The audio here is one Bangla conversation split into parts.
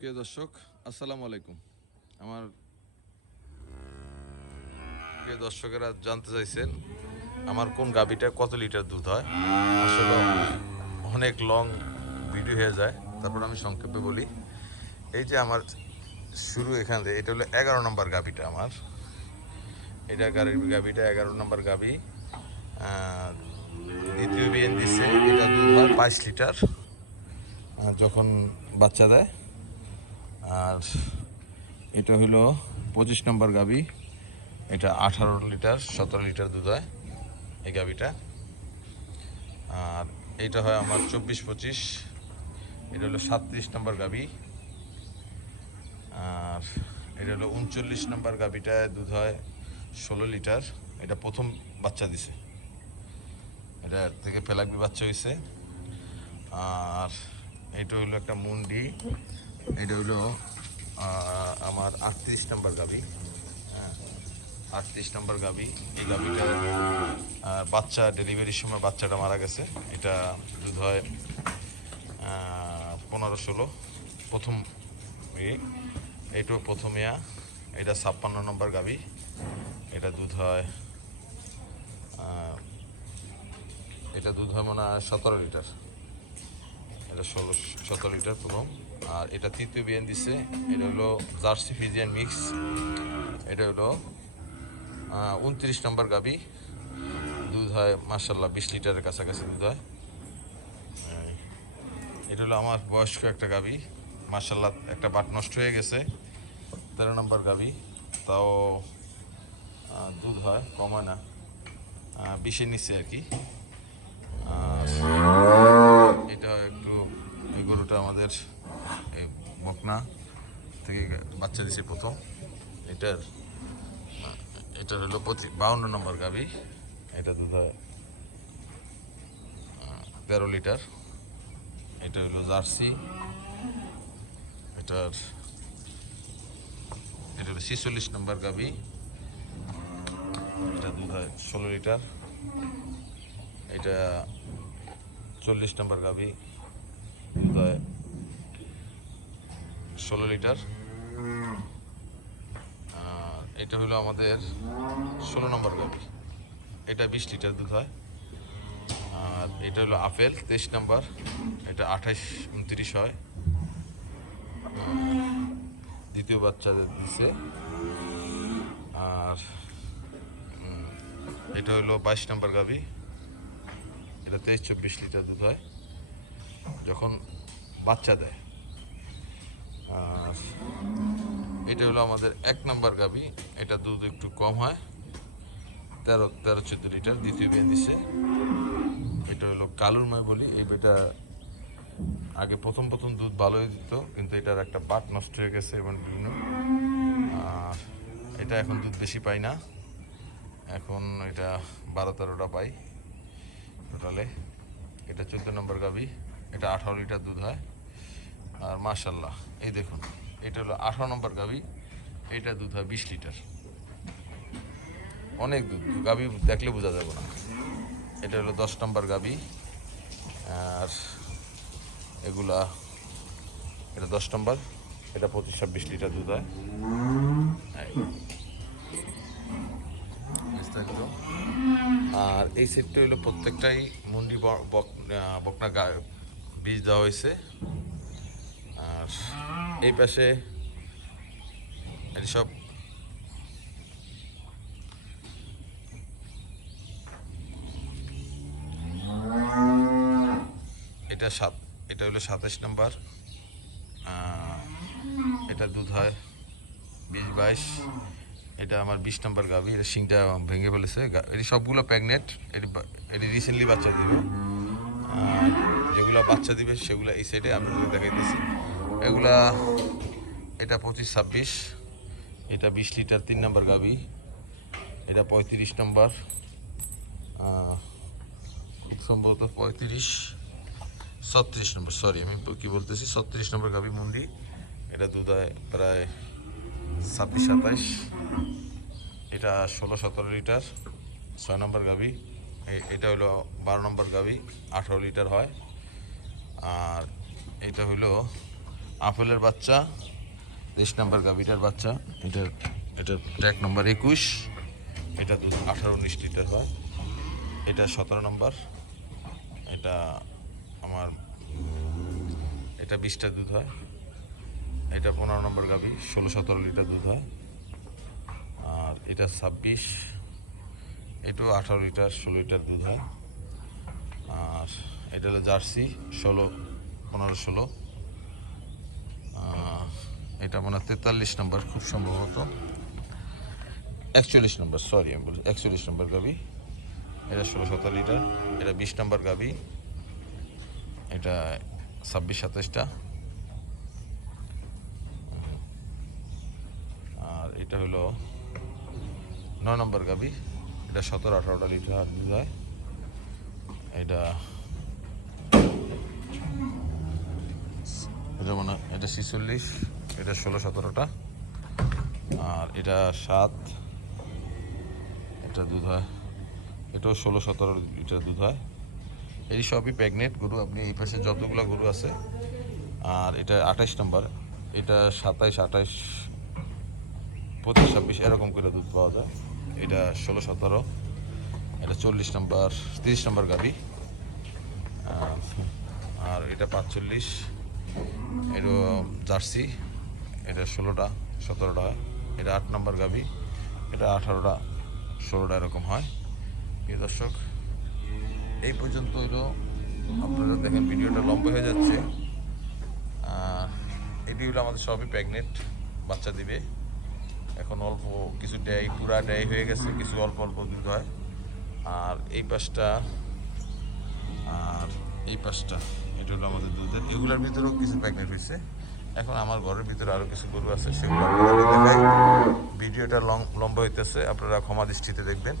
প্রিয় দর্শক, আসসালামু আলাইকুম। আমার প্রিয় দর্শকেরা জানতে চাইছেন আমার কোন গাভীটা কত লিটার দুধ হয়। আসলে অনেক লং ভিডিও হয়ে যায়, তারপর আমি সংক্ষেপে বলি। এই যে আমার শুরু এখান থেকে, এটা হলো 11 নম্বর গাভীটা আমার। এটা গাভীটা 11 নম্বর গাভী। দ্বিতীয় বিয়ান দিচ্ছে, এটা দুধ হয় 22 লিটার যখন বাচ্চা দেয়। আর এটা হলো 25 নম্বর গাভী। এটা 18 লিটার 17 লিটার দুধ হয় এই গাভীটা। আর এইটা হয় আমার 24-25। এটা হলো 37 নম্বর গাভী। আর এটা হলো 39 নম্বর গাভীটায় দুধ হয় 16 লিটার। এটা প্রথম বাচ্চা দিছে, এটা থেকে পেলাগবি বাচ্চা হয়েছে। আর এটা হলো একটা মুন্ডি। এটা হলো আমার 38 নম্বর গাভী। 38 নম্বর গাভী। এই গাভীটা বাচ্চা ডেলিভারির সময় বাচ্চাটা মারা গেছে। এটা দুধ হয় 15-16 প্রথম। এইটাও প্রথম ইয়া। এটা 56 নম্বর গাভী। এটা দুধ হয় মনে হয় 17 লিটার। এটা 16-17 লিটার প্রথম। আর এটা তৃতীয় বিয়ান দিচ্ছে। এটা হলো জার্সি ফিজিয়ান মিক্স। এটা হলো 29 নম্বর গাভী। দুধ হয় মাশাআল্লাহ 20 লিটারের কাছাকাছি দুধ হয়। এটা হলো আমার বয়স্ক একটা গাভী। মাশাআল্লাহ একটা বাট নষ্ট হয়ে গেছে। 13 নম্বর গাভী, তাও দুধ হয়, কমে না, 20-এর নিচে আর কি। এটা একটু, এই গরুটা আমাদের বকনা থেকে বাচ্চা দিছে প্রথম। এটার হলো 52 নম্বর গাভী। এটা দুধ হয় 13 লিটার। এটা হলো জার্সি। এটা হলো 46 নম্বর গাভী। এটা দুধ হয় 16 লিটার। এটা 40 নম্বর গাভী। দুধ হয় 16 লিটার। এটা হলো আমাদের 16 নম্বর গাভী। এটা 20 লিটার দুধ হয়। আর এটা হলো আপেল 23 নম্বর। এটা 28-29 হয়। দ্বিতীয় বাচ্চা দিচ্ছে। আর এটা হলো 22 নম্বর গাভী। এটা 23-24 লিটার দুধ হয় যখন বাচ্চা দেয়। আর এটা হলো আমাদের 1 নম্বর গাভী। এটা দুধ একটু কম হয়, 13-14 লিটার। দ্বিতীয় বিয়ে দিচ্ছে। এটা হলো কালুর মায় বলি। এই বেটা আগে প্রথম দুধ ভালোই দিত, কিন্তু এটার একটা বাট নষ্ট হয়ে গেছে এবং বিভিন্ন। আর এটা এখন দুধ বেশি পাই না, এখন এটা 12-13টা পাই টোটালে। এটা 14 নম্বর গাভী। এটা 18 লিটার দুধ হয়। আর মাশাল্লাহ এই দেখুন, এটা হলো 18 নম্বর গাভী। এটা দুধ হয় 20 লিটার। অনেক দুধ, গাভী দেখলে বোঝা যাবে না। এটা হলো 10 নম্বর গাভী। আর এগুলা, এটা 10 নম্বর। এটা 25-26 লিটার দুধ হয় বিস্তারিত। আর এই সেটটা হলো প্রত্যেকটাই মুন্ডি বকনা বীজ দেওয়া হয়েছে। আর এই পাশে সব এটা এটা হলো 27 নম্বর। এটা দুধ হয় 20-22। এটা আমার 20 নম্বর গাভী। এটা শিংটা ভেঙে ফেলেছে। এটি সবগুলো প্রেগনেন্ট। এটি রিসেন্টলি বাচ্চা দিবে। যেগুলো বাচ্চা দিবে সেগুলো এই সাইডে আমি দেখাই দিয়েছি। এগুলা, এটা 25-26। এটা 20 লিটার 3 নম্বর গাভী। এটা 35 নম্বর, সম্ভবত 36-37 নম্বর, সরি আমি কি বলতেছি, 36 নম্বর গাভী মুন্ডি। এটা দুধ হয় প্রায় 26-27। এটা 16-17 লিটার 6 নম্বর গাভী। এটা হলো 12 নম্বর গাভী, 18 লিটার হয়। আর এটা হলো আপেলের বাচ্চা 23 নম্বর গাভিটার বাচ্চা। এটা এটা ট্র্যাক নম্বর 21। এটা দুধ 18-19 লিটার হয়। এটা 17 নম্বর। এটা আমার এটা 20টা দুধ হয়। এটা 15 নম্বর গাভি, 16-17 লিটার দুধ হয়। আর এটা 26, এটাও 18 লিটার 16 লিটার দুধ হয়। আর এটা হলো জার্সি 15-16। এটা মনে হয় 43 নম্বর, খুব সম্ভবত 41 নম্বর, সরি আমি বলি 41 নম্বর গাভি। এটা 16-17 লিটার। এটা 20 নম্বর গাভি। এটা 26-27টা। আর এটা হলো 9 নম্বর গাভি। এটা 17-18টা লিটার দুধ হয়। এটা মনে হয় এটা 46। এটা 16-17টা। আর এটা 7, এটা দুধ হয়। এটাও 16-17 লিটার দুধ হয়। এই সবই প্রেগনেন্ট গরু। আপনি এই পাশে যতগুলো গরু আছে। আর এটা 28 নম্বর। এটা 27, 28, 25, 26 এরকম করে দুধ পাওয়া যায়। এটা 16-17। এটা 40 নম্বর, 30 নম্বর গাভি। আর এটা 45। এটা জার্সি। এটা 16টা-17টা হয়। এটা 8 নম্বর গাভি। এটা 18টা-16টা এরকম হয়। প্রিয় দর্শক, এই পর্যন্ত হইলো। আপনারা দেখেন ভিডিওটা লম্বা হয়ে যাচ্ছে। এটি হলো আমাদের সবই প্রেগনেন্ট, বাচ্চা দিবে। এখন অল্প কিছু পুরা ড্যাই হয়ে গেছে, কিছু অল্প অল্প দুধ হয়। আর এই পাশটা এটা হলো আমাদের দুধের। এগুলোর ভিতরেও কিছু প্রেগনেন্ট হয়েছে। এখন আমার ঘরের ভিতরে আরও কিছু গরু আছে, সেগুলো আপনাদের দেখাই। ভিডিওটা লম্বা হইতেছে, আপনারা ক্ষমা দৃষ্টিতে দেখবেন।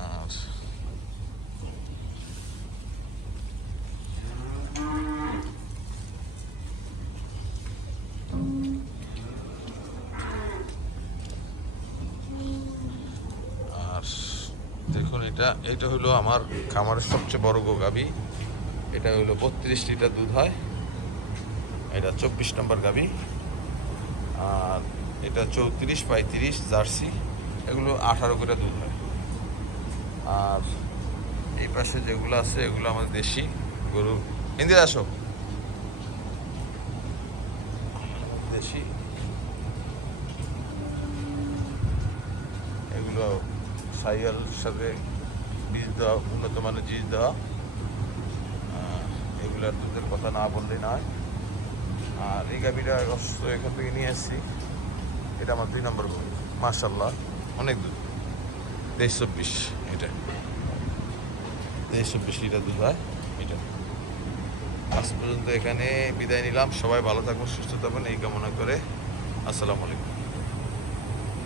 আর দেখুন, এটা হলো আমার খামারের সবচেয়ে বড় গাভি। এটা হলো 32 লিটার দুধ হয়। এটা 24 নম্বর গাভি। আর এটা 34, 35 জার্সি। এগুলো 18 করে দুধ হয়। আর এই পাশে যেগুলো আছে এগুলো আমাদের দেশি গরু। ইন্দিরা আসো, দেশি। এগুলো সাইয়াল সাথে বীজ দেওয়া, উন্নত মানের বীজ দেওয়া। এগুলোর দুধের কথা না বললেই নয়। আর এই গাভিটা অবশ্য এখান থেকে নিয়ে আসছি। এটা আমার 2 নম্বর গরু। মাশাআল্লাহ, অনেক দুধ। 23-24। এটা 23-24 লিটার দুধ হয়। এটা আজ পর্যন্ত এখানে বিদায় নিলাম। সবাই ভালো থাকবেন, সুস্থ থাকবেন এই কামনা করে। আসসালামু আলাইকুম।